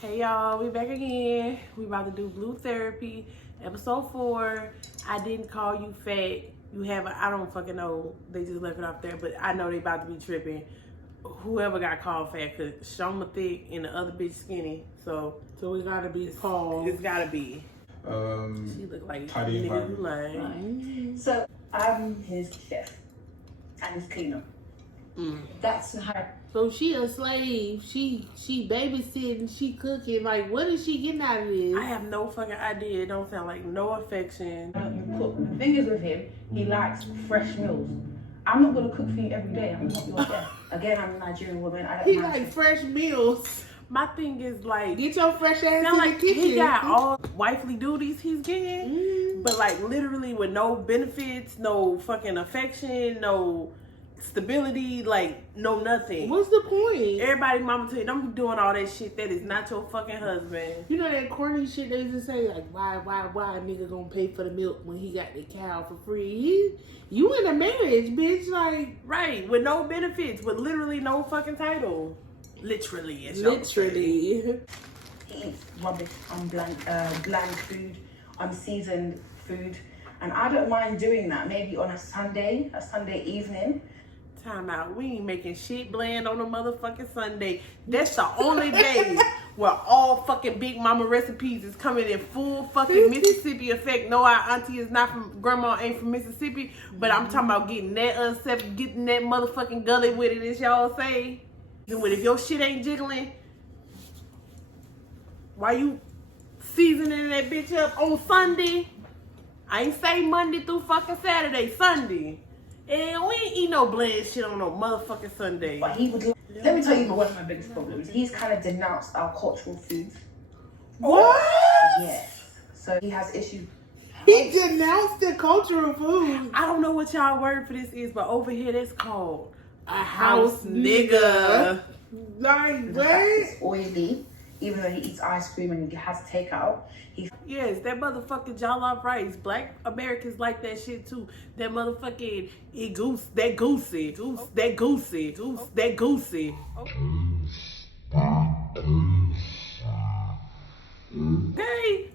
Hey y'all, we back again. We about to do Blue Therapy, episode 4. I didn't call you fat. You have I don't fucking know. They just left it off there, but I know they about to be tripping. Whoever got called fat, cause Shoma thick and the other bitch skinny. So it gotta be Paul. It's gotta be. She look like tidy nigga, you lying. Right. So I'm his chef and his cleaner. That's how. So she a slave. She babysitting. She cooking. Like, what is she getting out of this? I have no fucking idea. It don't sound like no affection. Cook. The thing is with him, he likes fresh meals. I'm not gonna cook for you every day. I'm not your chef. Again, I'm a Nigerian woman. I don't He mind. like fresh meals. My thing is like, Get your fresh ass sound in like the kitchen. he got all wifely duties he's getting, but like literally with no benefits, no fucking affection, no stability, like no nothing. What's the point? Everybody mama tell you, don't be doing all that shit. That is not your fucking husband. You know that corny shit they just say, like, why a nigga gonna pay for the milk when he got the cow for free? You in a marriage, bitch, like. Right, with no benefits, with literally no fucking title. Literally, as y'all say. Literally. He eats rubbish, bland food, unseasoned food, and I don't mind doing that. Maybe on a Sunday evening. Time out. We ain't making shit bland on a motherfucking Sunday. That's the only day where all fucking Big Mama recipes is coming in full fucking Mississippi effect. No, our auntie is not from, grandma ain't from Mississippi, but I'm talking about getting that getting that motherfucking gully with it, as y'all say. And if your shit ain't jiggling, why you seasoning that bitch up on Sunday? I ain't say Monday through fucking Saturday, Sunday. And we ain't eat no bland shit on no motherfucking Sunday. But he would. Let me tell you one of my biggest problems. He's kind of denounced our cultural foods. What? Yes. So he has issues. He denounced the cultural food. I don't know what y'all word for this is, but over here that's called A house nigga. Like, The fact what? it's oily, even though he eats ice cream and he has takeout. yes, that motherfucking jollof rice. Black Americans like that shit too. That motherfucking that goosey. Okay.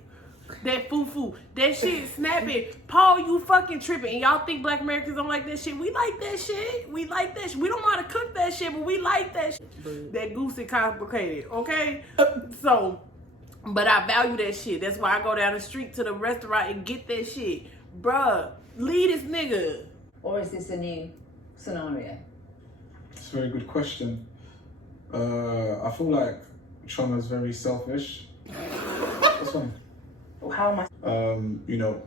That foo-foo. That shit snapping. Paul, you fucking tripping. And y'all think Black Americans don't like that shit? We like that shit. We like that shit. We don't know how to cook that shit, but we like that shit. That goosey complicated, okay? So, but I value that shit. That's why I go down the street to the restaurant and get that shit. Bruh, lead this nigga. Or is this a new scenario? It's a very good question. I feel like Choma's very selfish. That's fine. Or how am I? You know,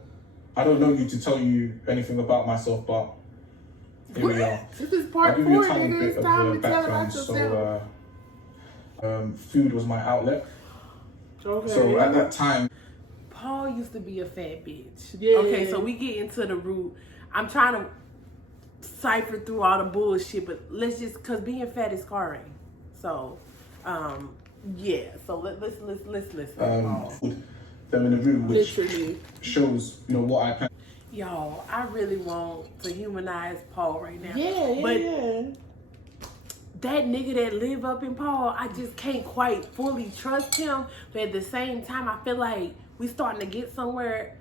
I don't know you to tell you anything about myself, but here we are. This is I'll part give you 4, a tiny nigga. bit It's of time the to tell about background. yourself. So, food was my outlet. Okay. So at that time, Paul used to be a fat bitch. Yeah. Okay, so we get into the root. I'm trying to cipher through all the bullshit, but let's just, cause being fat is scarring. So, yeah. So let's listen. Paul. them in the room, which Literally. shows, you know, what I plan. Y'all, I really want to humanize Paul right now. Yeah. But that nigga that live up in Paul, I just can't quite fully trust him. But at the same time, I feel like we starting to get somewhere.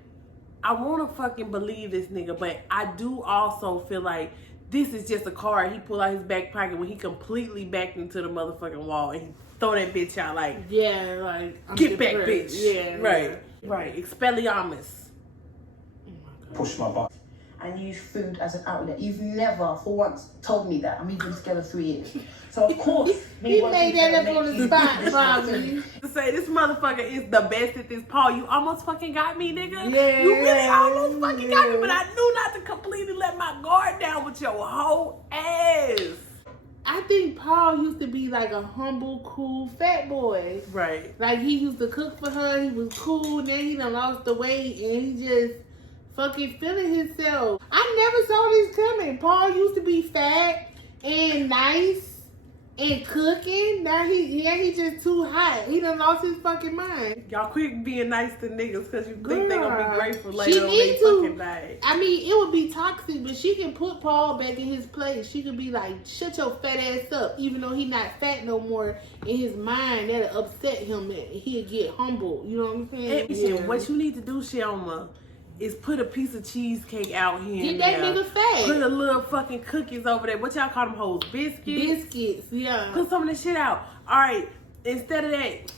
I want to fucking believe this nigga, but I do also feel like this is just a card he pull out his back pocket when he completely backed into the motherfucking wall and he throw that bitch out like, Yeah, like. I'm get back, depressed. bitch. Yeah. Right. Right. Expelliarmus. Push my butt. And use food as an outlet. You've never, for once, told me that. We've been together 3 years. So of course, He made that up make on the you spot, this probably. To say this motherfucker is the best at this, Paul. You almost fucking got me, nigga. Yeah, You really almost fucking got me, yeah. but I knew not to completely let my guard down with your whole ass. I think Paul used to be like a humble, cool fat boy. Right. Like, he used to cook for her. He was cool. Then he done lost the weight and he just fucking feeling himself. I never saw this coming. Paul used to be fat and nice And cooking. Now he just too hot. He done lost his fucking mind. Y'all quit being nice to niggas because you think they gonna be grateful She later on need they to. fucking night. I mean, it would be toxic, but she can put Paul back in his place. She could be like, shut your fat ass up, even though he not fat no more. In his mind, that'll upset him. And he'll get humble. You know what I'm saying? Shit, what you need to do, Shelma, is put a piece of cheesecake out here. Get and that there. nigga fat. Put a little fucking cookies over there. What y'all call them hoes? Biscuits? Biscuits, yeah. Put some of this shit out. Alright, instead of that,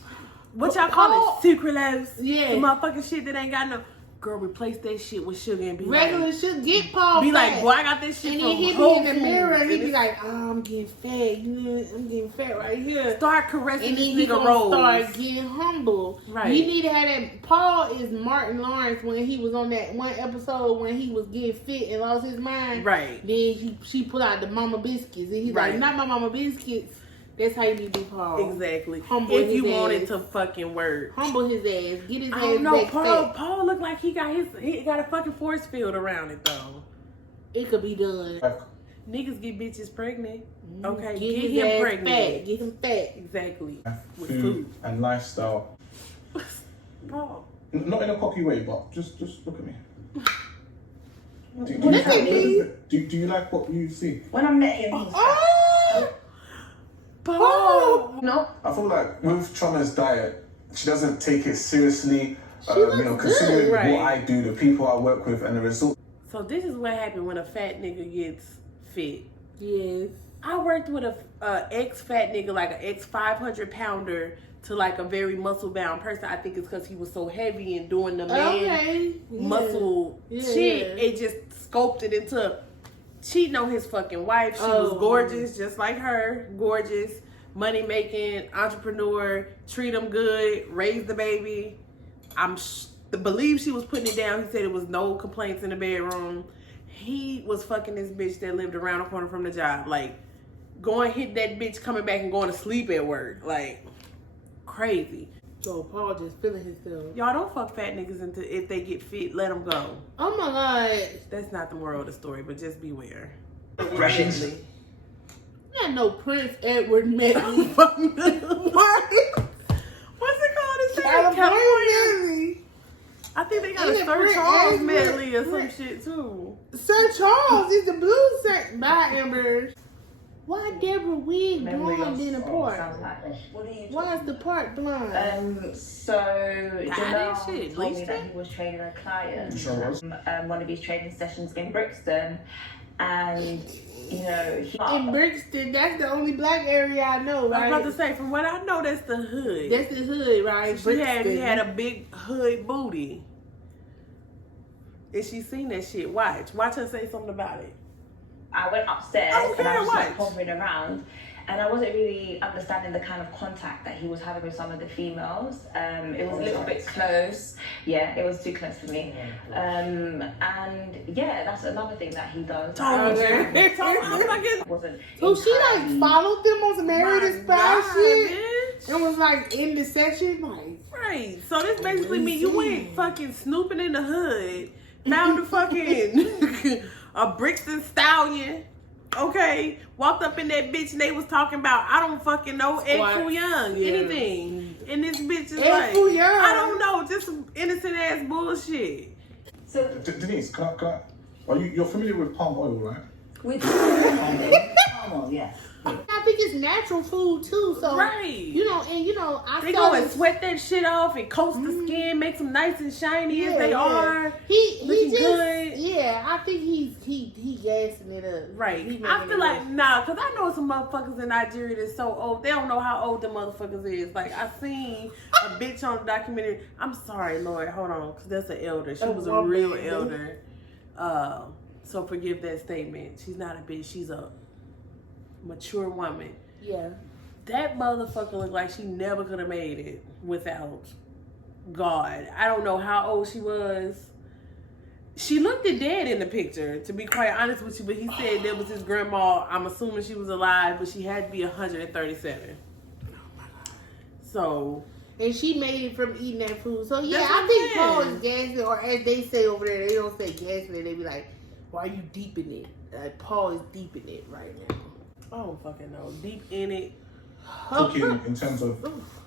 what y'all call it? Sucralose? Yeah. The motherfucking shit that ain't got no... Girl, replace that shit with sugar and be Regular like... shit. Get Paul Be fat. like, boy, I got this shit And from then he Whole be in the mirror and he Foods. be like, oh, I'm getting fat. You know, I'm getting fat right here. Start caressing And this then he nigga gonna rolls. start getting humble. Right. You need to have that. Paul is Martin Lawrence when he was on that one episode when he was getting fit and lost his mind. Right. Then she put out the mama biscuits and he's Right. like, not my mama biscuits. That's how you need to do Paul. Exactly. Humble if his you want ass. it to fucking work. Humble his ass. Get his I ass don't know. back Paul fat. Paul look like he got a fucking force field around it though. It could be done. Like, Niggas get bitches pregnant. Okay, Get get his him ass pregnant. fat. Get him fat. Exactly. With food food. and lifestyle. Paul. Not in a cocky way, but just look at me. Do Look at me. you like what you see? When I met him, he was Oh! Paul. no. I feel like with Trauma's diet, she doesn't take it seriously. She looks Considering good, right? what I do, the people I work with, and the result. So this is what happened when a fat nigga gets fit. Yes. I worked with a ex-fat nigga, like an ex-500 pounder to like a very muscle-bound person. I think it's because he was so heavy and doing the man Okay. Yeah. muscle Yeah. shit. It just sculpted into cheating on his fucking wife. She was Oh. gorgeous, just like her. Gorgeous, money-making, entrepreneur, treat him good, raise the baby. Believe she was putting it down. He said it was no complaints in the bedroom. He was fucking this bitch that lived around the corner from the job. Like, going hit that bitch, coming back and going to sleep at work. Like, crazy. So Paul just feeling himself. Y'all don't fuck fat niggas if they get fit. Let them go. Oh my God. That's not the moral of the story, but just beware. Russians. Not no Prince Edward Medley. What's it called? It's California. I think they got a Ain't it Sir Prince Charles Edward? medley or some Prince- shit too. Sir Charles is the blues set by Amber. Why Deborah wig Memory blonde loss. in the Oh, part? sounds like this. What are you Why is the part blonde? So that Jamal shit, told me bleached that it? he was training a client. Sure was. One of his training sessions in Brixton, and he in Brixton, that's the only black area I know, I was right? about to say, from what I know, that's the hood. That's the hood, right? He Brixton. had a big hood booty. And she seen that shit. Watch her say something about it. I went upstairs Okay, and I was like watch. hovering around, and I wasn't really understanding the kind of contact that he was having with some of the females. It was a little bit close. Yeah, it was too close for me. And yeah, that's another thing that he does. Told you. Okay. I'm fucking. Wasn't So she like entirely- followed them on some married My and spy God, shit bitch. and was like in the section, like Right. So this basically means you went fucking snooping in the hood, found a fucking a Brixton stallion. Okay, walked up in that bitch and they was talking about I don't fucking know Ed Squat. Foo Young, Yeah. anything, and this bitch is Ed like Foo Young. I don't know, just some innocent ass bullshit. So Denise, can I? You're familiar with palm oil, right? with palm oil, yes. I think it's natural food too. So Right. I They go and started. sweat that shit off and coat the skin, make them nice and shiny as they are. He looking just good. yeah. I think he gassing it up. Right. He I making feel it like, worse. nah, because I know some motherfuckers in Nigeria that's so old, they don't know how old the motherfuckers is. Like, I seen a bitch on the documentary. I'm sorry, Lord, hold on, because that's an elder. She A was a woman, real baby. elder. So forgive that statement. She's not a bitch. She's a mature woman. Yeah. That motherfucker looked like she never could have made it without God. I don't know how old she was. She looked dead in the picture, to be quite honest with you, but he said that was his grandma. I'm assuming she was alive, but she had to be 137. So, And she made it from eating that food. So yeah, That's what I think I'm Paul saying. is gassing, or as they say over there, they don't say gassing it. They be like, "Why are you deep in it?" Like Paul is deep in it right now. I don't fucking know. Deep in it. Cooking in terms of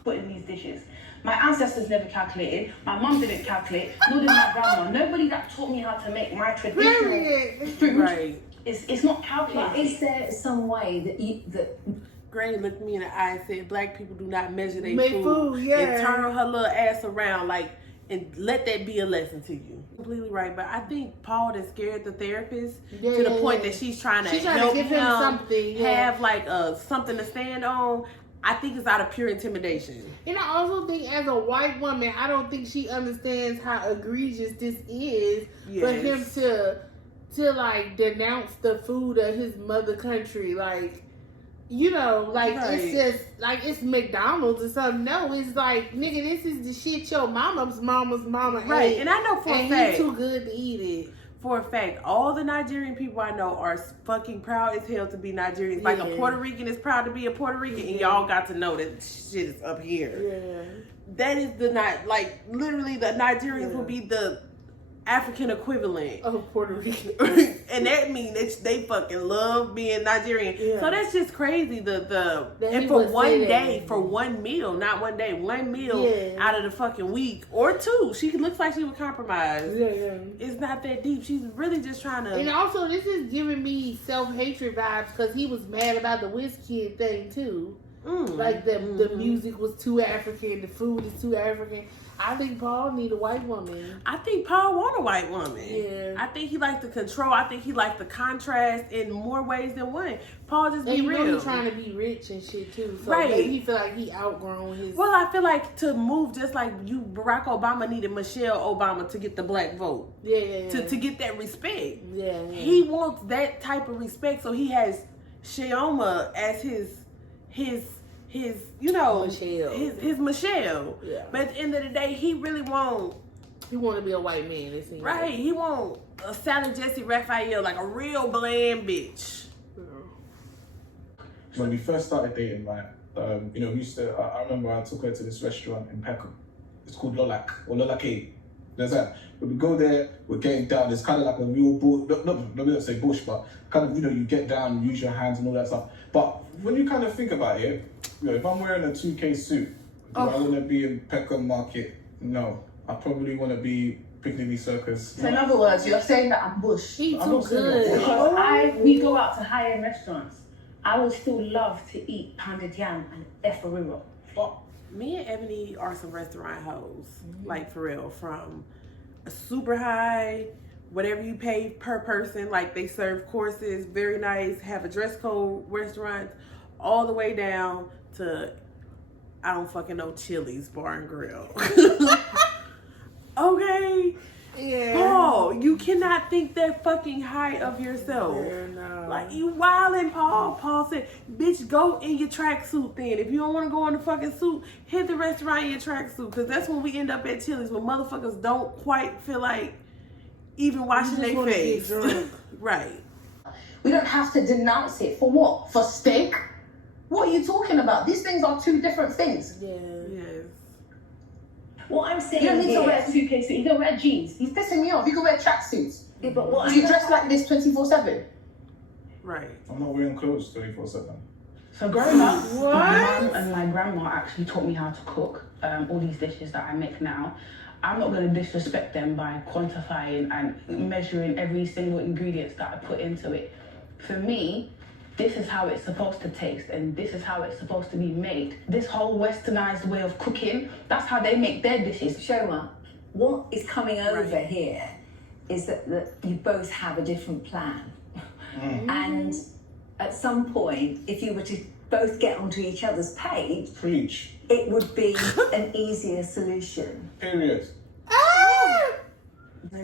put in these dishes. My ancestors never calculated. My mum didn't calculate. Nor did my grandma. Nobody that taught me how to make my traditional Period. food. Right. It's not But calculated. is there some way that Granny looked me in the eye and said, "Black people do not measure their Make food." food, yeah. And turn her little ass around, like, and let that be a lesson to you. Completely right, but I think Paul is scared the therapist Yeah, to the yeah, point yeah. that she's trying to She's trying to help give him something, yeah. have like something to stand on. I think it's out of pure intimidation. And I also think as a white woman, I don't think she understands how egregious this is for him Yes. to like denounce the food of his mother country. Like, you know, like Right. it's just like it's McDonald's or something. No, it's like, nigga, this is the shit your mama's mama Right, ate. and I know for a and fact, he's too good to eat it. for a fact, all the Nigerian people I know are fucking proud as hell to be Nigerians. Like a Yeah. Puerto Rican is proud to be a Puerto Rican, and y'all got to know that shit is up here. Yeah. That is the not like literally the Nigerians will be the African equivalent. Oh, Puerto Rican. And that means that they fucking love being Nigerian. Yeah. So that's just crazy. That And he for would say one that. day, for one meal, not one day, one meal Yeah. out of the fucking week or two, she looks like she would compromise. Yeah. It's not that deep. She's really just trying And to. also, this is giving me self-hatred vibes because he was mad about the Wizkid thing too. Like the music was too African, the food is too African. I think Paul need a white woman. I think Paul want a white woman. Yeah. I think he likes the control. I think he likes the contrast in more ways than one. Paul just And be he real. really trying to be rich and shit too. So Right. maybe he feel like he outgrown his. Well, I feel like to move just like you, Barack Obama needed Michelle Obama to get the black vote. yeah. To get that respect. Yeah. He wants that type of respect, so he has Sheoma as his you know Michelle. his Michelle. Yeah. But at the end of the day, he really won't. He want to be a white man. It seems Right, he won't a Sally Jesse Raphael, like a real bland bitch. when we first started dating, right? You know, we used to. I remember I took her to this restaurant in Peckham. It's called Lolak or Lolake. There's that. When we go there, we're getting down. It's kind of like a real bush. No, we don't say bush, but kind of, you know, you get down, use your hands and all that stuff. But when you kind of think about it, you know, if I'm wearing a 2K suit, do I want to be in Peckham Market? No, I probably want to be Piccadilly Circus. So in other words, you're saying that I'm bush. He I'm too not saying you're good. bush. Because we go out to high-end restaurants. I would still love to eat pounded yam and efferiro. But Me and Ebony are some restaurant hoes, like for real, from a super high, whatever you pay per person, like they serve courses, very nice, have a dress code restaurants, all the way down to, I don't fucking know, Chili's Bar and Grill. Okay? Yeah. Paul, you cannot think that fucking high of yourself. Yeah, no. Like, you wildin', Paul. Paul said, bitch, go in your tracksuit then. If you don't want to go in the fucking suit, hit the restaurant in your tracksuit. Because that's when we end up at Chili's, when motherfuckers don't quite feel like even washing just their wanna get face. drunk. Right. We don't have to denounce it. For what? For steak? What are you talking about? These things are two different things. Yeah. Yes. what I'm saying You don't need to wear here, a 2K suit. You can wear jeans. He's pissing me off. You can wear tracksuits. yeah, but what Do you dress like this 24/7? Right. I'm not wearing clothes 24/7. So growing up, What? my mum and my grandma actually taught me how to cook all these dishes that I make now. I'm not going to disrespect them by quantifying and measuring every single ingredient that I put into it. For me, this is how it's supposed to taste and this is how it's supposed to be made. This whole westernized way of cooking, that's how they make their dishes. Shoma, what is coming over Right. here is that you both have a different plan. And at some point, if you were to both get onto each other's page, Preach. it would be an easier solution. Period. Ah!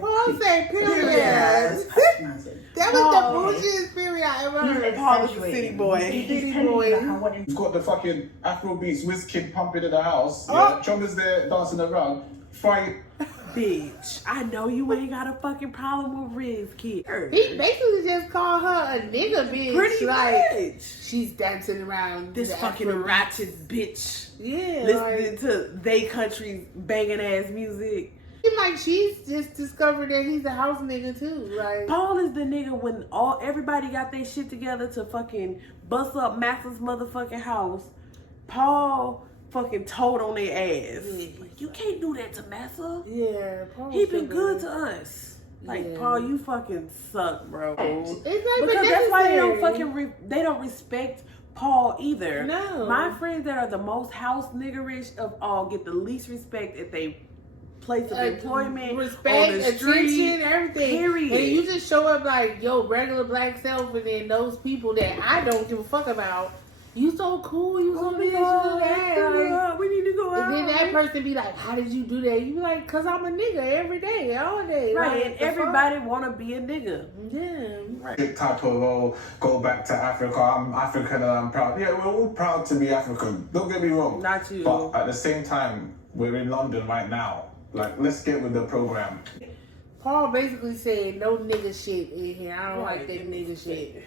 Paul said period. Patronizing. That was the bullshit period I ever heard. Paul is a city boy. City Telling boy. me that I want him You've got the fucking Afrobeats Wizkid pumping in the house. Oh. Yeah, Chumba's there dancing around. Fight. Bitch, I know you ain't got a fucking problem with Riz, kid. He basically just called her a nigga bitch. Pretty like much. she's dancing around This the fucking Afro- ratchet bitch. Yeah, Listening like, to they country's banging ass music. she like she's just discovered that he's a house nigga too. Like Paul is the nigga when everybody got their shit together to fucking bust up Max's motherfucking house. Paul fucking told on their ass. Like, you can't do that to Massa. yeah, Paul He been sugar. good to us. Like, Yeah. Paul, you fucking suck, bro. It's not Because even that's why they don't necessary. fucking they don't respect Paul either. No. My friends that are the most house niggerish of all get the least respect at they place of employment, respect, on the street, attention, everything. period. And you just show up like yo, regular black self, and then those people that I don't give a fuck about. You so cool. You so this. You so that. Like, we need to go out. and then that person be like, "How did you do that?" You be like, "Cause I'm a nigga every day, all day." Right, Like, and the everybody want to be a nigga. fuck? Yeah. Right. Type of go back to Africa. I'm African and I'm proud. Yeah, we're all proud to be African. Don't get me wrong. Not you. But at the same time, we're in London right now. Like, let's get with the program. Paul basically said, "No nigga shit in here. I don't Right. like that nigga shit."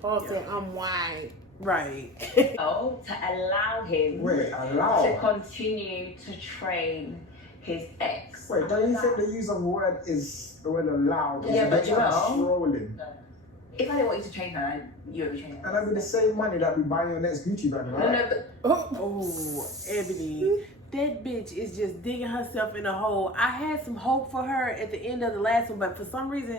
Paul said, "I'm white." Right. To allow him Wait, allow? to continue to train his ex. Wait, don't you think the use of word is the word allow? Yeah, but It's like Joel- trolling. If I didn't want you to train her, you would be training her. And that'd be the same money that we buy your next Gucci bag, right? No, but Oh, Ebony. That bitch is just digging herself in a hole. I had some hope for her at the end of the last one, but for some reason,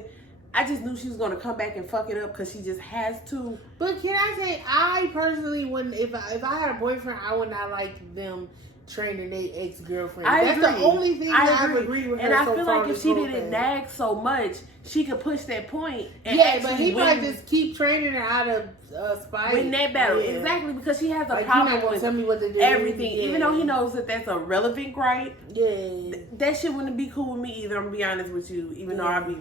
I just knew she was going to come back and fuck it up because she just has to. But can I say, I personally wouldn't. If I had a boyfriend, I would not like them training their ex girlfriend. I That's agree. the only thing that I've agreed with her. And I so feel far like if this she whole didn't thing. nag so much, she could push that point and Yeah, actually but he win, might just keep training her out of spite. win that battle. Yeah. Exactly, because she has a Like, you're problem not gonna with tell me what to do. everything. Yeah. Even though he knows that that's a relevant gripe, Yeah. that shit wouldn't be cool with me either. I'm gonna be honest with you. Even though I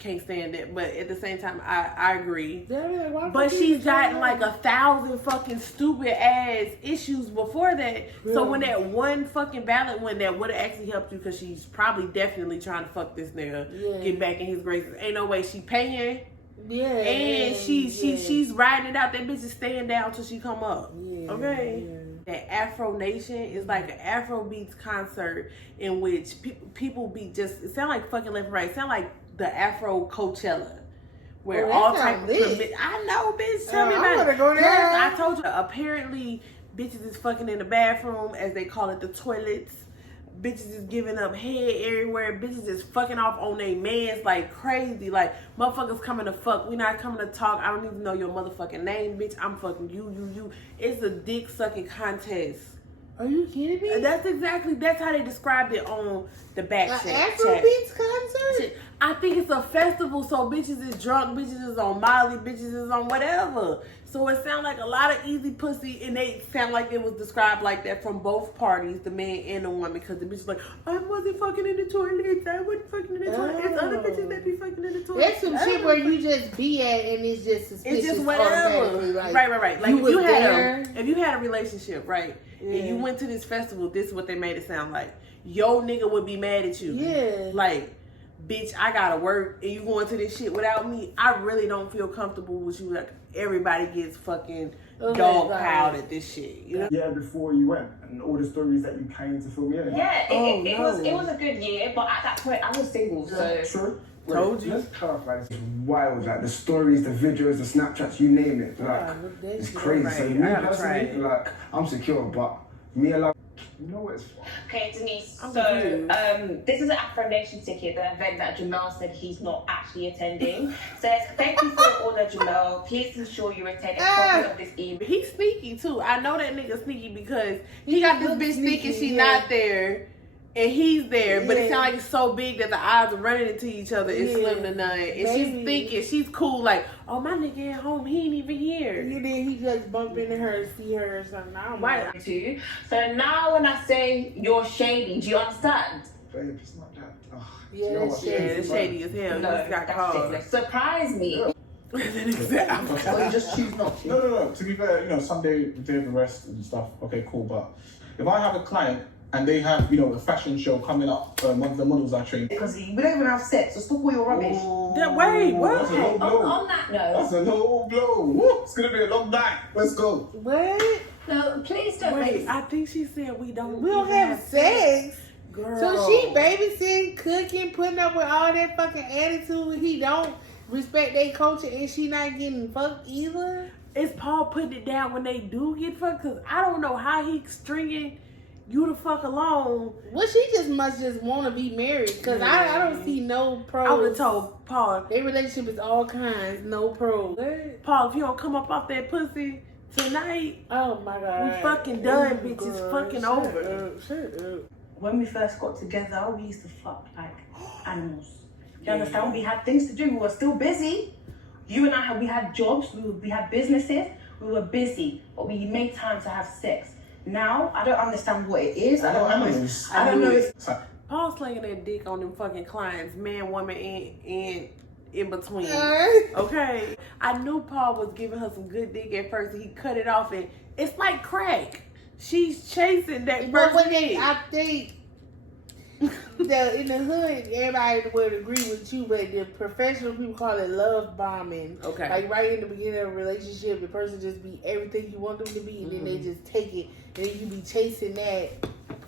can't stand it, but at the same time, I agree. They're like, why But fuck she's you gotten trying like 1,000 fucking stupid ass issues before that. So Yeah. when that one fucking valid one that would have actually helped you, because she's probably definitely trying to fuck this nigga, Yeah. get back in his graces. Ain't no way she paying, Yeah. and she's riding it out. That bitch is staying down till she come up. Yeah. Okay. Yeah. That Afro Nation is like an Afro Beats concert in which people be just, it sound like fucking left and right. It sound like the Afro Coachella. Where Oh, that all sound types of lit. I know, bitch. Tell me I about wanna it. go there. Yes, I told you. Apparently, bitches is fucking in the bathroom, as they call it, the toilets. Bitches is giving up head everywhere. Bitches is fucking off on their mans like crazy. Like, motherfuckers coming to fuck. We not coming to talk. I don't even know your motherfucking name, bitch. I'm fucking you. It's a dick sucking contest. Are you kidding me? That's how they described it on the back An chat. Afrobeats concert? I think it's a festival, so bitches is drunk, bitches is on Molly, bitches is on whatever. So it sounds like a lot of easy pussy, and they sound like it was described like that from both parties, the man and the woman, because the bitch is like, I wasn't fucking in the toilets, I wasn't fucking in the toilet. It's other bitches that be fucking in the toilet. That's some shit where you just be at and it's just suspicious. It's just whatever. automatically, like, Right. Like you if you was had there. if you had a relationship, right, and Yeah. you went to this festival, this is what they made it sound like. Yo nigga would be mad at you. Yeah. Like, bitch, I gotta work and you going to this shit without me. I really don't feel comfortable with you. Like, everybody gets fucking Okay, dog right. piled at this shit. You know? Yeah, before you went, and all the stories that you came to film in. yeah, it no. was a good year, but at that point I was single, so True. Wait, Told you. Let's clarify this. It's wild, like the stories, the videos, the Snapchats, you name it. Like, Wow, look that it's shit. crazy. So Right, me I gotta try personally, it. like, I'm secure, but me alone, you know what? It's okay, Denise. I'm So confused. this is an Afro Nation ticket, the event that Jamal said he's not actually attending. Says thank you for the order, Jamal. Please ensure you attend a copy of this email. He's sneaky too. I know that nigga sneaky because he got this looks bitch thinking sneaky, she yeah. not there. And he's there, but it Yeah. sounds like it's so big that the odds of running into each other is Yeah. slim to none. And she's Maybe. thinking, she's cool, like, oh, my nigga at home, he ain't even here. And then he just bumped into her, see her or something. I don't know. Right. Too. So now when I say you're shady, do you understand? babe, it's not that. Oh, Yeah, you know it's what? Yeah, shady. it's shady as hell. No, You just got that's caught. ridiculous. Surprise me. Or you just choose not to. No. To be fair, Sunday, the day of the rest and stuff. Okay, cool. But if I have a client and they have, a fashion show coming up, one of the models I train. Because we don't even have sex, so stop all your rubbish. Wait, what? That's a low blow. On that note, That's a low blow. Woo, it's gonna be a long night. Let's go. What? No, please don't Wait, make I think she said we don't We don't even have sex. Girl. So she babysitting, cooking, putting up with all that fucking attitude. He don't respect their culture, and she not getting fucked either. Is Paul putting it down when they do get fucked? Because I don't know how he's stringing you the fuck along. Well, she just must just want to be married. Because I don't see no pros. I would have told Paul, Their relationship is all kinds, no pros. Paul, if you don't come up off that pussy tonight, Oh my god. we fucking done, Oh, bitch. It's God. fucking Shut over. up, shut up. When we first got together, we used to fuck like animals. Do you understand? We had things to do. We were still busy. You and I, we had jobs. We had businesses. We were busy, but we made time to have sex. Now, I don't understand what it is. I don't know. I don't know. It's like, Paul slinging that dick on them fucking clients, man, woman, and in between. Alright. Okay, I knew Paul was giving her some good dick at first. He cut it off, and it's like crack. She's chasing that But first when dick. I think that in the hood, everybody would agree with you, but the professional people call it love bombing. Okay. Like right in the beginning of a relationship, the person just be everything you want them to be, and then they just take it, and then you be chasing that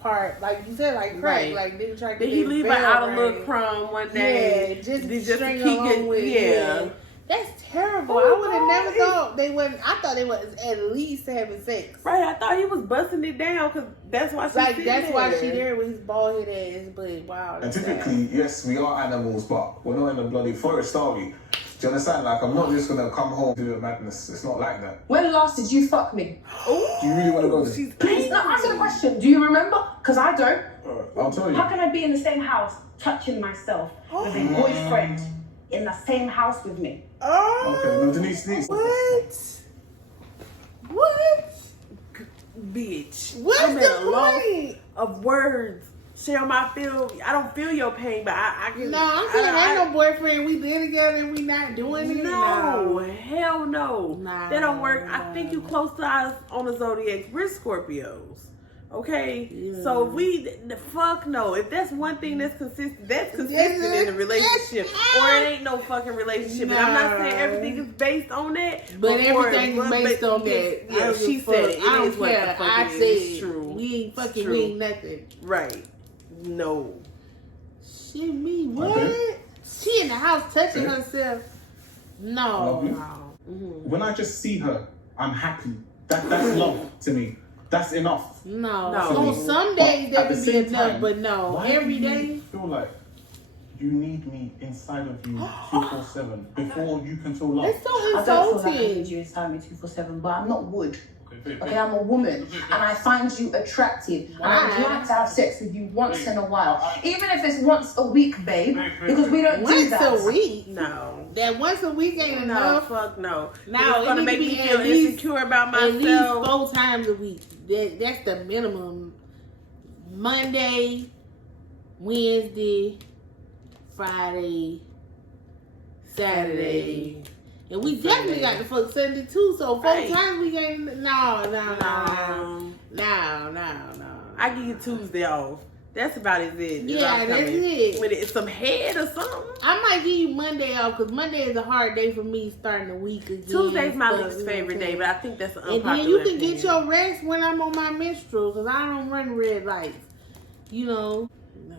part, like you said, like crack, Right. like they try to Did get he their leave her bell out a rang. little crumb one day? Yeah, just Did string keep along it- with yeah. That's terrible. Oh, I would have God, never it's- thought they would. I thought they was at least having sex. Right, I thought he was busting it down because that's why she Like sitting that's why she there. there with his bald head ass. But wow, and that's sad. typically, yes, we are animals, but we're not in the bloody forest, are we? Do you understand? Like, I'm not just gonna come home and do a madness. It's not like that. When last did you fuck me? Do you really want to go there? She's Please, no, answer the question. Do you remember? Because I don't. I'll tell you. How can I be in the same house touching myself with a boyfriend in the same house with me? Oh, Okay, no, Denise. what? What? bitch. What's I'm at the a loss point? of words. Share my feel. I don't feel your pain, but I can. No, I'm saying I ain't no boyfriend. We live together and we not doing it. No, hell no. Nah, That don't work. I nah. think you close to us on the zodiac. We're Scorpios. Okay? Yeah. So if the fuck no. If that's one thing that's consistent in a relationship. Or it ain't no fucking relationship. And I'm not saying No. everything is based on that. But for- everything is based on that. I Yeah, don't she give a said fuck. it. It I don't is what the care. fuck I it said is. It's it. true. We ain't fucking. True. We ain't nothing. Right. No. Shit, me what? Okay. She in the house touching Okay. herself. No, Love you. no, When I just see her, I'm happy. That's love to me. That's enough. no. No. On some But days at that the would be same enough, time, but no, Why every do day. you feel like you need me inside of you 247 before you can feel love? That's so I don't feel like I need insulting. you inside me 247, but I'm not wood. Okay, Okay, I'm a woman and I find you attractive and I'd Why? like to have sex with you once in a while. Even if it's once a week, babe, because we don't do Once that. a week. No. That once a week ain't No, enough. fuck no. No, It's gonna it make need me to be feel at least- insecure about At least myself. 4 times a week. That's the minimum. Monday, Wednesday, Friday, Saturday. And we definitely got to fuck Sunday too. So 4 Right. times we ain't. No. I give you Tuesday off. That's about it. Yeah, that's it. With it, some head or something. I might give you Monday off because Monday is a hard day for me starting the week again. Tuesday's my But, least you know favorite what I'm day, saying? but I think that's an And unpopular then you can opinion. get your rest when I'm on my menstrual because I don't run red lights. You know.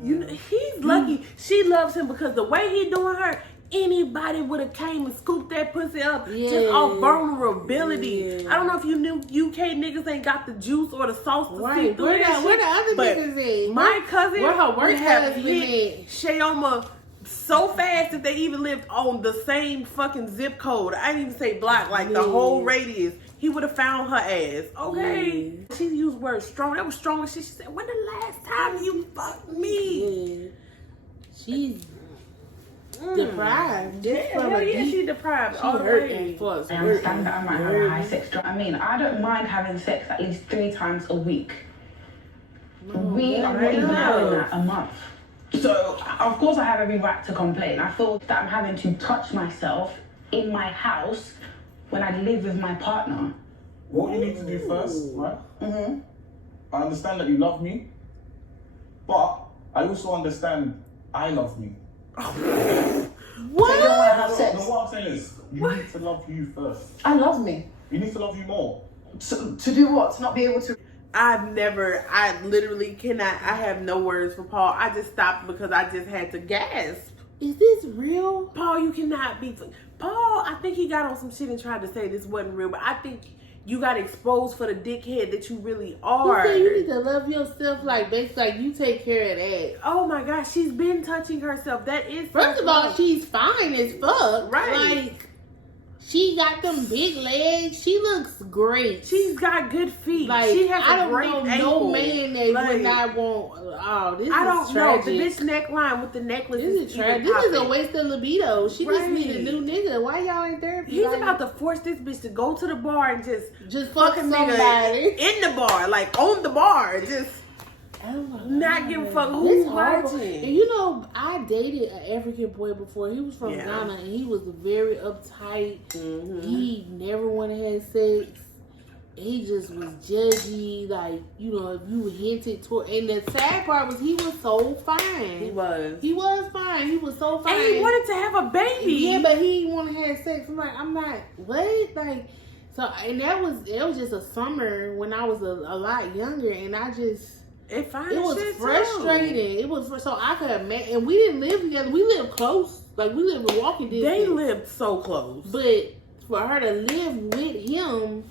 He's lucky. She loves him because the way he doing her, anybody would have came and scooped that pussy up just Yeah. off vulnerability. Yeah. I don't know if you knew UK niggas ain't got the juice or the sauce to see Right. through Where that the shit. other But niggas at? my cousin Where her work would have husband hit at? Shayoma so fast that they even lived on the same fucking zip code. I didn't even say block, like the Yeah. whole radius. He would have found her ass. Okay. She used words strong. That was strong as shit. She said, when the last time you fucked me? Yeah. She's deprived. Just from Hell a yeah, deep. she deprived She all hurt day. and fucked. I understand that I might have a high sex drive. I mean, I don't mind having sex at least 3 times a week. We are not even doing that a month. So, of course, I have every right to complain. I feel that I'm having to touch myself in my house when I live with my partner. What you need to do first, right? I understand that you love me, but I also understand I love me. So you don't want to have sex? No, what I'm saying is, you need to love you first. I love me. You need to love you more. To do what? To not be able to. I literally cannot. I have no words for Paul. I just stopped because I just had to gasp. Is this real? Paul, you cannot be. Paul, I think he got on some shit and tried to say this wasn't real, but I think you got exposed for the dickhead that you really are. You say you need to love yourself, like basically, like you take care of that. Oh my gosh, she's been touching herself. That is First of all, she's fine as fuck. Right. Like, she got them big legs. She looks great. She's got good feet. Like, She has I a don't great know ankle. no man that Like, would not want. Oh, this I is don't tragic. know. This neckline with the necklace This is is tragic. This is a waste of libido. She just Right. need a new nigga. Why y'all ain't therapy? He's Like, about to force this bitch to go to the bar and just fuck a somebody. nigga in the bar, like on the bar, just Oh my not God. give a fuck This who's horrible. watching. And you know, I dated an African boy before. He was from Yeah. Ghana, and he was very uptight. Mhm. He never wanted to have sex. He just was judgy, like, you know, if you hinted toward. And the sad part was he was so fine. He was. He was fine. He was so fine. And he wanted to have a baby. Yeah, but he didn't want to have sex. I'm like, I'm not, what? Like, so, and it was just a summer when I was a lot younger, and I just, it was frustrating. It was, so I could imagine, and we didn't live together. We lived close. Like, we lived in walking distance. They lived so close. But for her to live with him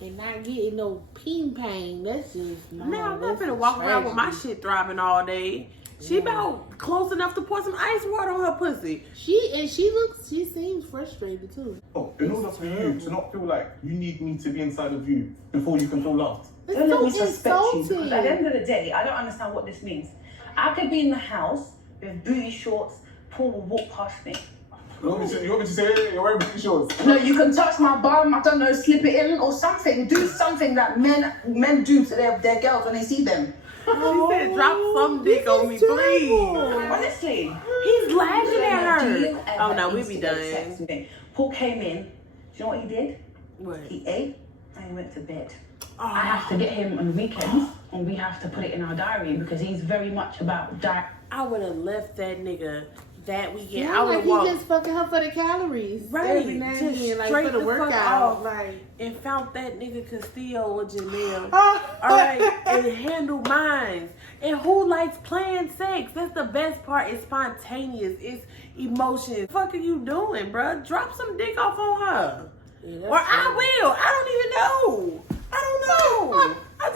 and not getting no ping pang, that's just no. Man, I'm not that's gonna a walk around with my tragedy. shit throbbing all day. She about close enough to pour some ice water on her pussy. She seems frustrated too. Oh, in order for you to not feel like you need me to be inside of you before you can feel loved. It's Don't let me so suspect you. insulting. Because at the end of the day, I don't understand what this means. I could be in the house with booty shorts, Paul will walk past me. You want me to say, hey, you're wearing booty shorts? No, you can touch my bum, I don't know, slip it in or something. Do something that men do to their girls when they see them. She said, drop some dick on me, please. Honestly. He's laughing at Do you her. ever Oh no, we be instigate done. sex with Okay. Paul came in. Do you know what he did? What? He ate and he went to bed. I have to get him on the weekends, and we have to put it in our diary because he's very much about diet. I would have left that nigga that weekend. Yeah, I would like have he walked just fucking her for the calories. Right, Every now and just then, like straight for the the fuck workout. off. Like, and found that nigga Castillo or Janelle. All right, and handle mine. And who likes playing sex? That's the best part. It's spontaneous. It's emotion. Fuck are you doing, bruh? Drop some dick off on her. yeah, Or I will. I don't even know. I don't know. I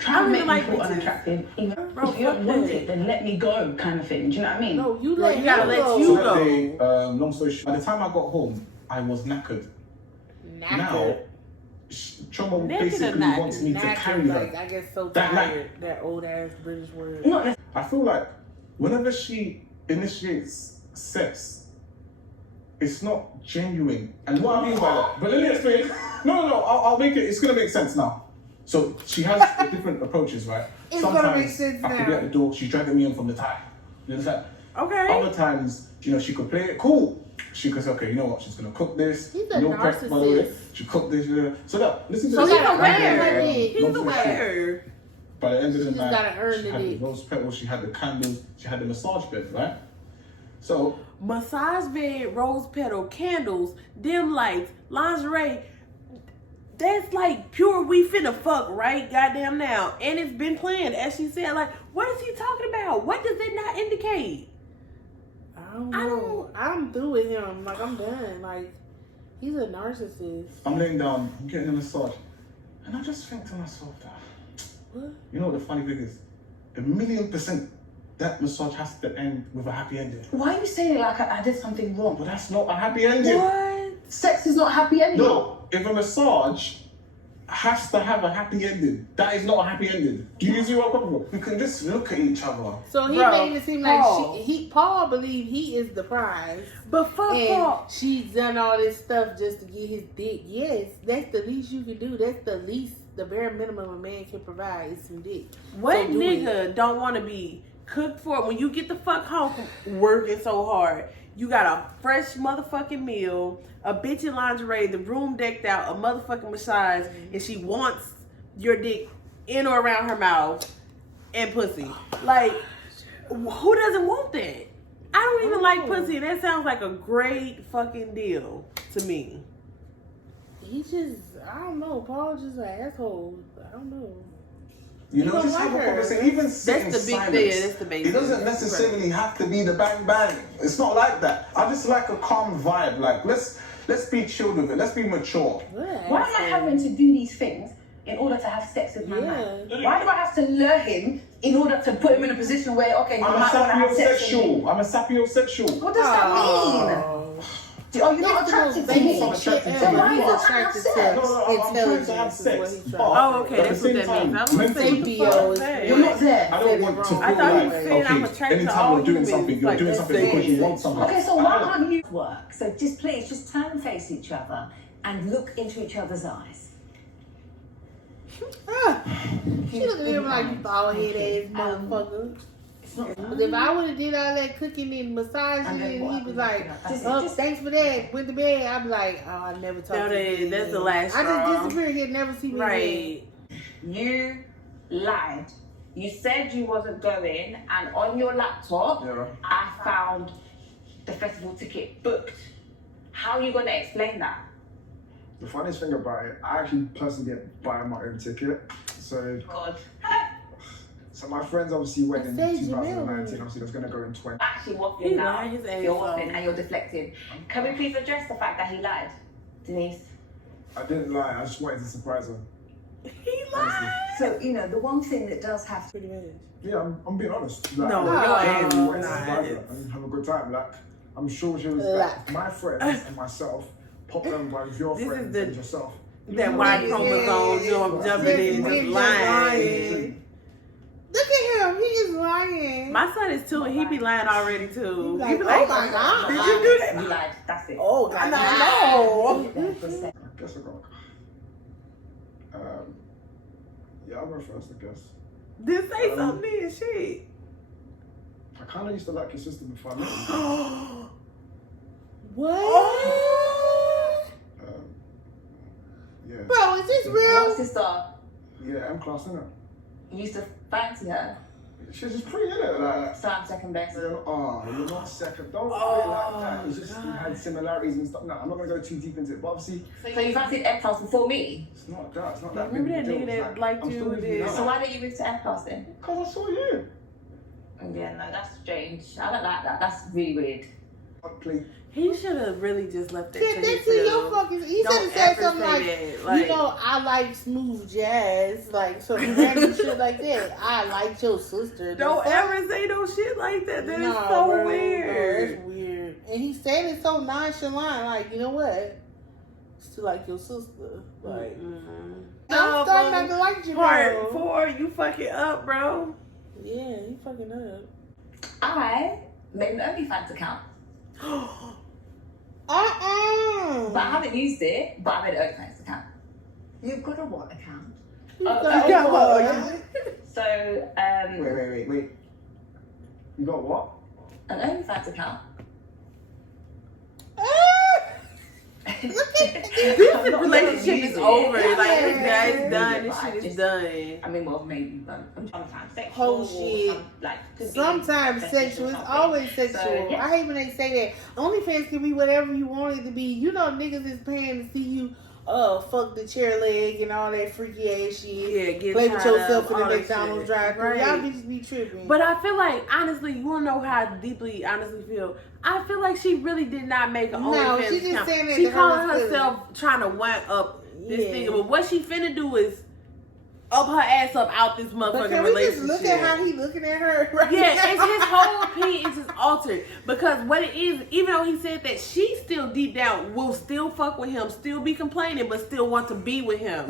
Trying to really make like me feel bitches. unattractive. Even Bro, if you don't fuck want that. it, then let me go, kind of thing. Do you know what I mean? No, you No, let you gotta him let go. you So go. that day, long story short, by the time I got home, I was knackered. Now, Choma Naked or basically not? wants me to Knackered, carry her. like, I get so That tired. That old ass British word. Not necessarily. I feel like whenever she initiates sex, it's not genuine. And what I mean by that, but let me explain. No, I'll make it, it's gonna make sense now. So she has different approaches, right? It's gonna make sense I could now. be at the door, she's dragging me in from the tie. You understand? Okay. Other times, you know, she could play it cool. She could say, okay, you know what, she's gonna cook this. He's a no prep, by the way. narcissist. She cooked this. So look, listen to So this. he's aware. He's Long story short, aware. by the end of the She just night, gotta earn she the had the dick. rose petals, she had the candles, she had the massage bed, right? So Massage bed, rose petal, candles, dim lights, lingerie. That's like pure we finna fuck, right? Goddamn now. And it's been planned, as she said. Like, what is he talking about? What does it not indicate? I don't know. I'm through with him. Like, I'm done. Like, he's a narcissist. I'm laying down, I'm getting a massage, and I just think to myself that, What? you know what the funny thing is? 1,000,000% that massage has to end with a happy ending. Why are you saying it like I did something wrong? But that's not a happy ending. What? Sex is not happy ending. No, if a massage has to have a happy ending, that is not a happy ending. Do you see what I'm talking about? We can just look at each other. So he Bro, made it seem like Paul. Paul believe he is the prize. But fuck And Paul. she's done all this stuff just to get his dick. Yes, that's the least you can do. That's the least, the bare minimum a man can provide is some dick. What So do it. nigga don't want to be cooked for when you get the fuck home from working so hard? You got a fresh motherfucking meal, a bitch in lingerie, the room decked out, a motherfucking massage, and she wants your dick in or around her mouth and pussy. Like, who doesn't want that? I don't even like pussy, and that sounds like a great fucking deal to me. He just, I don't know. Paul just an asshole. I don't know. You know, don't just like have a her. conversation. Even sit in That's the big silence. thing. That's the main It doesn't thing. necessarily have to be the bang bang. It's not like that. I just like a calm vibe. Like let's be chilled with it. Let's be mature. Why am I having to do these things in order to have sex with my man? Why do I have to lure him in order to put him in a position where, okay, you I'm a might want to have sex with me? sapiosexual. I'm a sapiosexual. What does that mean? Oh, you're not attracted to me? I'm attracted to So you. why He's are you not attracted sex? to I'm trying to have intelligence. Is what sex. he's trying Oh, okay, At that's the what same that means. time, I was gonna say, mentally, Sapio is Hey. You're not there. I don't want to feel I thought you like, were saying I'm okay, attracted to anytime all you're doing humans, something, you're like, doing that's something because you it. want something. Okay, so why can't you? Work. So just please, just turn and face each other and look into each other's eyes. She look at him like you bald head ass motherfucker. It's not. But if I would have did all that cooking and massaging, And then and what he was happened like, after that? "Oh, thanks for that," went to bed, I'd be like, "Oh, I never talked to you." That's the last I straw. just disappeared. He'd never see me again. Right. You lied. You said you wasn't going, and on your laptop, Yeah. I found the festival ticket booked. How are you gonna explain that? The funniest thing about it, I actually personally didn't buy my own ticket. God, So my friends obviously went in Saved your 2019. memory. Obviously, was going to go in 20. actually He waffling now. lied his ass You're off. waffling and you're deflecting. Can we please address the fact that he lied, Denise? I didn't lie. I just wanted to surprise her. He lied. So, you know, the one thing that does have to Pretty much. Yeah, I'm being honest. Like, No, I your ass wanted is to not. surprise her and have a good time. Like, I'm sure she was like, my friends and myself, pop them by your This is friends the- and yourself. That Y chromosome jumping in, just lying. Look at him. He is lying. My son is 2 and he be lying already too. He's He be like, like, "Oh my God." did you do that? You lied. That's it. Oh God, I no. I guess I got. Yeah, I'll go first, I guess. Then say something then, shit. I kind of used to like your sister before I met you. What? Yeah. Bro, is this Your real? sister, Yeah, M class, innit? you used to fancy her, She's just pretty, innit? Like, so I'm second best. oh, you're not second. Don't put it like that. It's just we had similarities and stuff. No, I'm not gonna go too deep into it. But obviously, So you fancied F class before me? it's not that. It's not that Remember big of a that deal. nigga It's that liked I'm you still with with- now. So why didn't you move to F class then? Because I saw you. Yeah, no, that's strange. I don't like that. That's really weird. I played. He should have really just left that Said to that to your himself. fucking. He should Don't have said ever something say like, that. you know, I like smooth jazz, like some random shit like that. I like your sister. Don't ever say no shit like that. That is Nah, so bro, weird. That's weird. And he said it so nonchalant, like, you know what? Still like your sister. Like, I'm starting not to like you, Part bro. 4, you fucking up, bro. Yeah, he fucking up. I made an OnlyFans account, but I haven't used it. But I made an OnlyFans account. You've got a what account? So Wait. You got what? an OnlyFans account. This relationship is use it. over. Yeah. Like, it's done. This But I shit is just- done. I mean, well, maybe sometimes sexual. Whole or shit. could be Sometimes beneficial sexual. It's something. always sexual. So, yeah. I hate when they say that. OnlyFans can be whatever you want it to be. You know, niggas is paying to see you fuck the chair leg and all that freaky ass shit. Yeah, get Play with tied yourself up, in the all that McDonald's shit. drive-thru. Right. Y'all bitches be tripping. But I feel like, honestly, you wanna know how deeply honestly feel? I feel like she really did not make an No, OnlyFans she just account. saying that She to calling hurt his herself trying to wind up this Yeah. nigga. But what she finna do is up her ass up out this But motherfucking can we just relationship. look at how he looking at her right Yeah, now? it's his whole opinion is just altered. Because what it is, even though he said that, she still deep down will still fuck with him, still be complaining, but still want to be with him.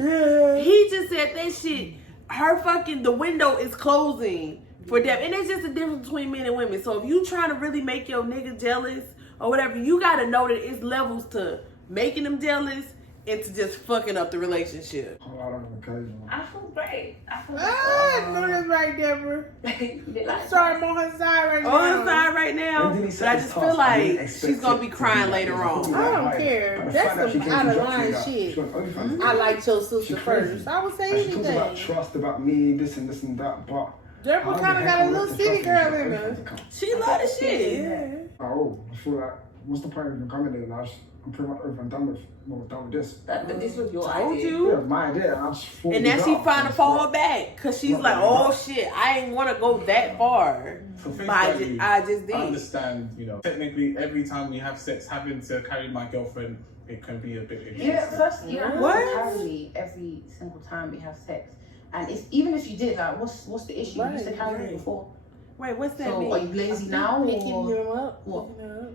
He just said that shit, her fucking, the window is closing for them. And it's just a difference between men and women. So if you trying to really make your nigga jealous or whatever, you gotta know that it's levels to making them jealous and to just fucking up the relationship. Oh, I don't know, occasionally. I feel great. I feel Ah, no, that's right, Deborah. great. I'm sorry, I'm on her side right now. On the side right now, When did he but say I it's just tough? feel I didn't like expect she's gonna it be to crying like later this. on. I don't Like, care. but the That's fact that some she came out to of drop line me that, shit. she goes, OnlyFans. I like your She's sister crazy. first. I would say And she talks about anything. trust, about me, this and that, but Deborah how the kind of heck got a am I little meant to city trust girl you? in her. OnlyFans account? She love the shit. Yeah. Oh, I feel like, what's the point of even coming there? Like, I'm pretty much over and done with. Well, done with this. But this was your Told idea. you. Yeah, my idea. I just thought And it now was she out. finna fall back because she's like, oh shit, I ain't want to go that far. For face But I value, just I did. understand, you know, technically every time we have sex, having to carry my girlfriend, it can be a bit interesting. Yeah, first you don't have What? to carry me every single time we have sex. And even if you did, like, what's the issue? You used to carry me before. Wait, what's that So mean? are you lazy now Picking or him up. what? Picking her up.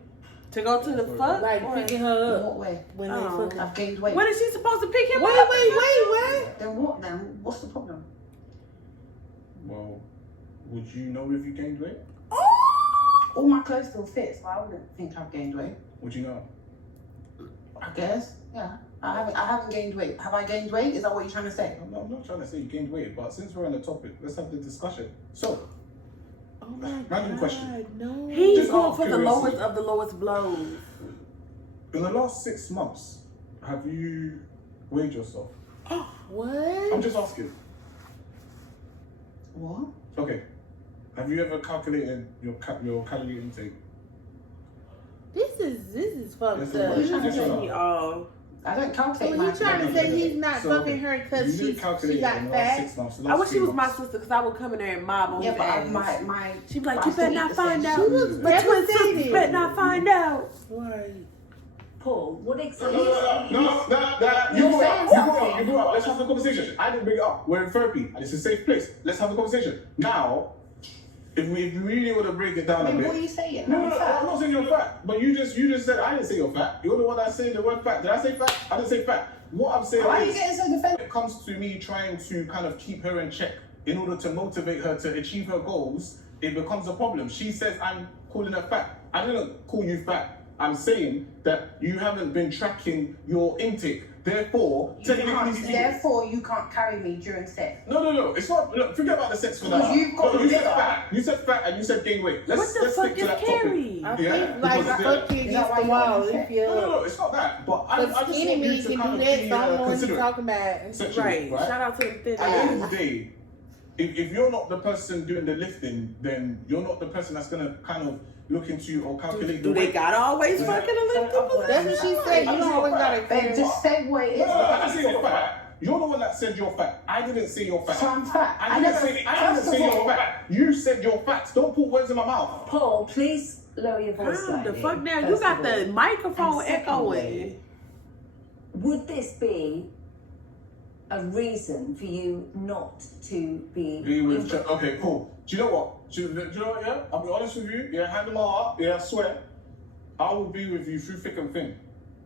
To go to the fuck? Like Or- picking In her up what way? when they Oh. fuck. I've gained weight. When is she supposed to pick him Wait, up? what? Then what then? What's the problem? Well, would you know if you gained weight? All my clothes still fit, so I wouldn't think I've gained weight. Would you know? I guess. Yeah. I haven't gained weight. Have I gained weight? Is that what you're trying to say? I'm not trying to say you gained weight, but since we're on the topic, let's have the discussion. So, Oh my Random God, question. no. He's Just going out of for the curiosity. lowest of the lowest blows. in the last 6 months, have you weighed yourself? I'm What? just asking. What? Okay. Have you ever calculated your calorie intake? This is fucked Yes, up. it is. Yes, or no? Oh, I don't calculate So my you trying to say he's not So, fucking her You because didn't she calculate got it in the last fat? 6 months. the I last wish she 3 was my months. sister because I would come in there and mob on Yeah, his but ass. my She'd be like, I you still better eat not the find same. out. She was My twin sister devastated. better not find out. Right. Paul, what No, exactly? you brought up. Let's have the conversation. I didn't bring it up. We're in therapy, and it's a safe place. Let's have the conversation. Now, if we really want to break it down I a mean, bit. what are you saying? No, I'm fat. I'm not saying you're fat, but you just said I didn't say you're fat. You're the one that said the word fat. Did I say fat? I didn't say fat. What I'm saying Why are you is, getting so defensive? when it comes to me trying to kind of keep her in check in order to motivate her to achieve her goals, it becomes a problem. She says I'm calling her fat. I didn't call you fat. I'm saying that you haven't been tracking your intake. Therefore, Therefore, you can't carry me during sex. No. It's not. Look, forget about the sex for now. Because you've got No, the you said bigger. fat. You said fat, and you said gain weight. Let's What the stick fuck to is that Carrie? topic. I Yeah, think like because fuck you Is that against why the you wall. want If you No, it's not that. But I but just want skinny you me to can kind do of that, be so I don't know what you're considerate. talking about. Sexually, Right. Shout out to the thin At the end of the day, if you're not the person doing the lifting, then you're not the person that's gonna kind of look into or calculate Do the they weight. gotta always fucking lift them? That's what she said. You don't always gotta Babe, carry. just say what it is. No, I didn't say you're fat. You're the one that said you're fat. I didn't say you're fat. So I'm fat. I didn't say you're fat. You said you're fat. Don't put words in my mouth. Paul, please lower your voice Calm the slightly. fuck down. You first got of all. the microphone And secondly, echoing. Would this be a reason for you not to be Okay, cool. Do you know what? Do you know what, yeah? I'll be honest with you. Yeah, hand on my heart. Yeah, I swear. I will be with you through thick and thin.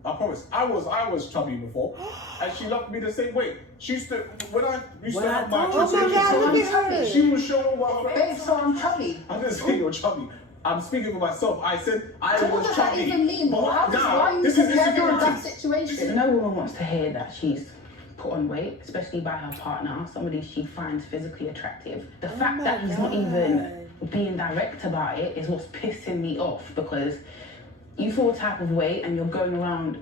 I promise. I was chubby before, and she loved me the same way. She used to, when I used When to I have my told you, Oh my God, look at her. she would show all my Babe, so I'm chubby. I didn't say you're chubby. I'm speaking for myself. I said I So was what does that chubby. even mean? But Why now, are you this is comparing that insecurity. situation? No woman wants to hear that she's put on weight, especially by her partner, somebody she finds physically attractive. The fact that he's not even being direct about it is what's pissing me off, because you feel a type of weight and you're going around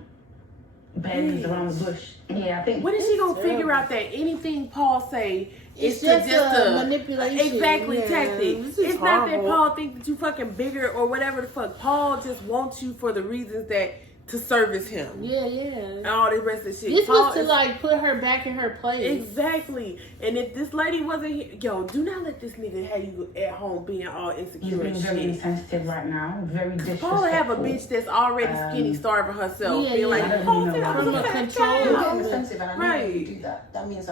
bends around the bush. Yeah, I think When is she gonna figure out that anything Paul say It's is just a a manipulation. Exactly, Yeah, tactic. this is It's not that horrible. Paul thinks that you fucking bigger or whatever the fuck. Paul just wants you for the reasons that to service him. Yeah. And all the rest of the shit. This Paul was to is- like put her back in her place. Exactly. And if this lady wasn't here, yo, do not let this nigga have you at home being all he's insecure being and very shit. insensitive right now, very disrespectful. Paul have a bitch that's already skinny, starving herself, Yeah, being yeah. like, I don't Paul even said I know was From a a fat control- You're child. getting defensive, and I know Right. when you do that. That means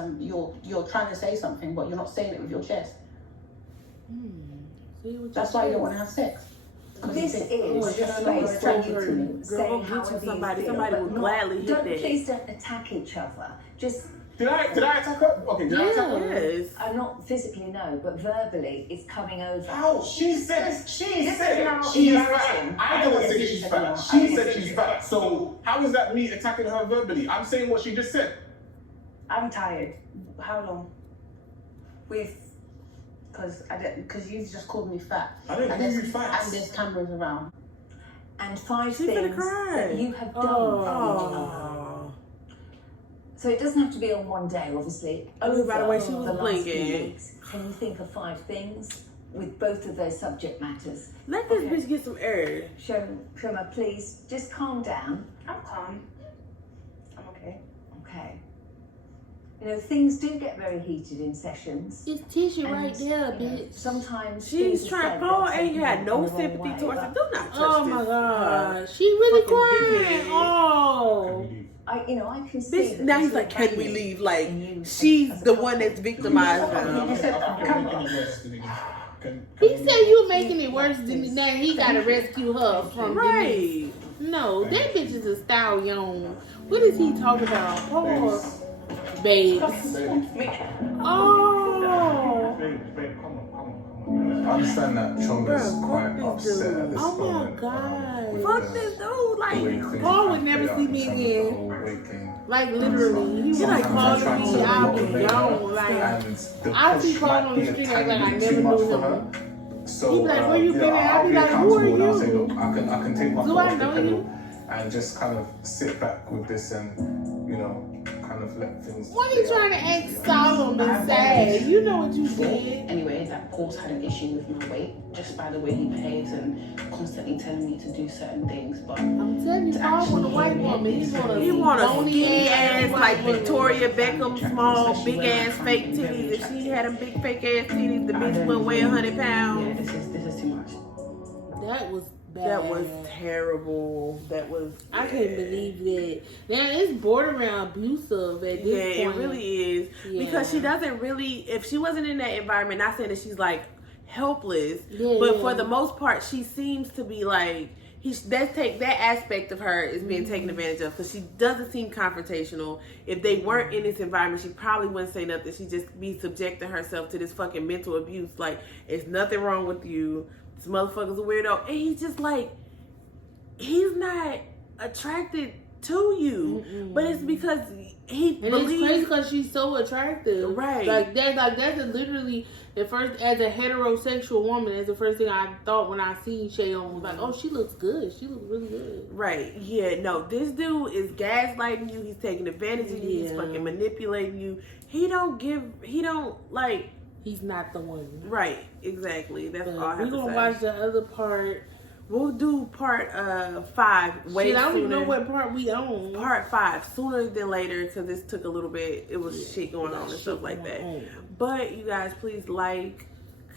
you're trying to say something, but you're not saying it with your chest. See what That's why you don't want to have sex. This Oh, is you're a not space gonna for attract you you to to me. say Girl, get you however you somebody. feel, Somebody but will not- gladly hit don't, that. Please don't attack each other. Just, Did I attack her? Okay, did I attack her? Yes. I'm not physically, no, but verbally, it's coming over. How? She said This she's is now fat. embarrassing. I didn't say she's fat. She said she's fat. So how is that me attacking her verbally? I'm saying what she just said. I'm tired. How long? Because you've just called me fat. I didn't And call there's- you fat. And there's cameras around. And 5 She's gonna things cry. that you have done for each other. Oh. So it doesn't have to be on one day, obviously. Oh, by the way, she Over was the last few blinking. weeks, can you think of 5 things with both of those subject matters. Let this bitch get some air. Shoma, please, just calm down. I'm calm. I'm okay. Okay. You know, things do get very heated in sessions. It's tissue right And, there, you know, bitch. sometimes She's things are trying. said Paul that ain't take had it no in the wrong sympathy way, towards her. but Do not touch Oh this. my god, she really fucking crying. dickhead. Oh, I can see Bitch, that now this he's like, will can we bang leave? Like, in you she's as a the couple. one that's victimized now. You said, he said you making it worse than now. He gotta rescue her from Denise. Right. No, that bitch is a stallion. What is he talking about? Poor babes. Oh, Babe, come on. I understand that Chonga's Bruh, quite fuck this upset dude. at this Oh my moment. God. with Fuck the- this dude. the way Like, things Paul would have never played see out me in terms of again. the whole weight thing. like literally, he was like calling Sometimes me. I'm I'll trying be to gone. motivate Like her, and the I push see Paul might on be the a street tiny like I bit never too much knew for him. her. So, He be like, "Where you been at?" I'll I be be like, "Who accountable are and I'll say, you?" look, I can take my Do foot I off the know pedal you? and just kind of sit back with this and, you know, kind of let things. Why are you play trying to out. act solemn and sad? You know what you did. Anyway, that Paul's had an issue with my weight just by the way he behaves and constantly telling me to do certain things. But I'm telling you, Paul want a white woman. he want a bony skinny ass, white like woman. Victoria Beckham, small, big ass fake titties. If she had them big fake ass titties, the bitch wouldn't weigh 100 yeah, pounds. this is too much. That was bad. That was terrible. That was. I couldn't believe that. Now it's borderline abusive at this Yeah, point. it really is. Because she doesn't really, if she wasn't in that environment, not saying that she's like helpless, Yeah, but yeah. for the most part, she seems to be like, that aspect of her is being taken advantage of because she doesn't seem confrontational. If they weren't in this environment, she probably wouldn't say nothing. She'd just be subjecting herself to this fucking mental abuse. Like, it's nothing wrong with you. This motherfucker's a weirdo. And he's just like, he's not attracted to you. But it's because he And believes. it's crazy because she's so attractive. Right. That's literally the first, as a heterosexual woman, that's the first thing I thought when I seen Cheon was like, oh, she looks good. She looks really good. Right. Yeah. No, this dude is gaslighting you. He's taking advantage of you. He's Yeah. fucking manipulating you. He don't like. He's not the one. Right. Exactly. That's all I But have we're to gonna say. watch the other part. We'll do part 5 way Shit, I don't sooner. even know what part we on. Part 5 sooner than later because this took a little bit. It was shit going on and stuff like that. But you guys, please like,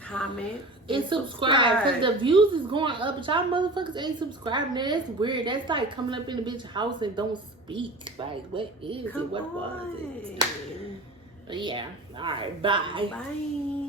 comment, And subscribe, because the views is going up, but y'all motherfuckers ain't subscribing. Now, that's weird. That's like coming up in a bitch house and don't speak. Like, what is it? What was it? But yeah. All right. Bye. Bye.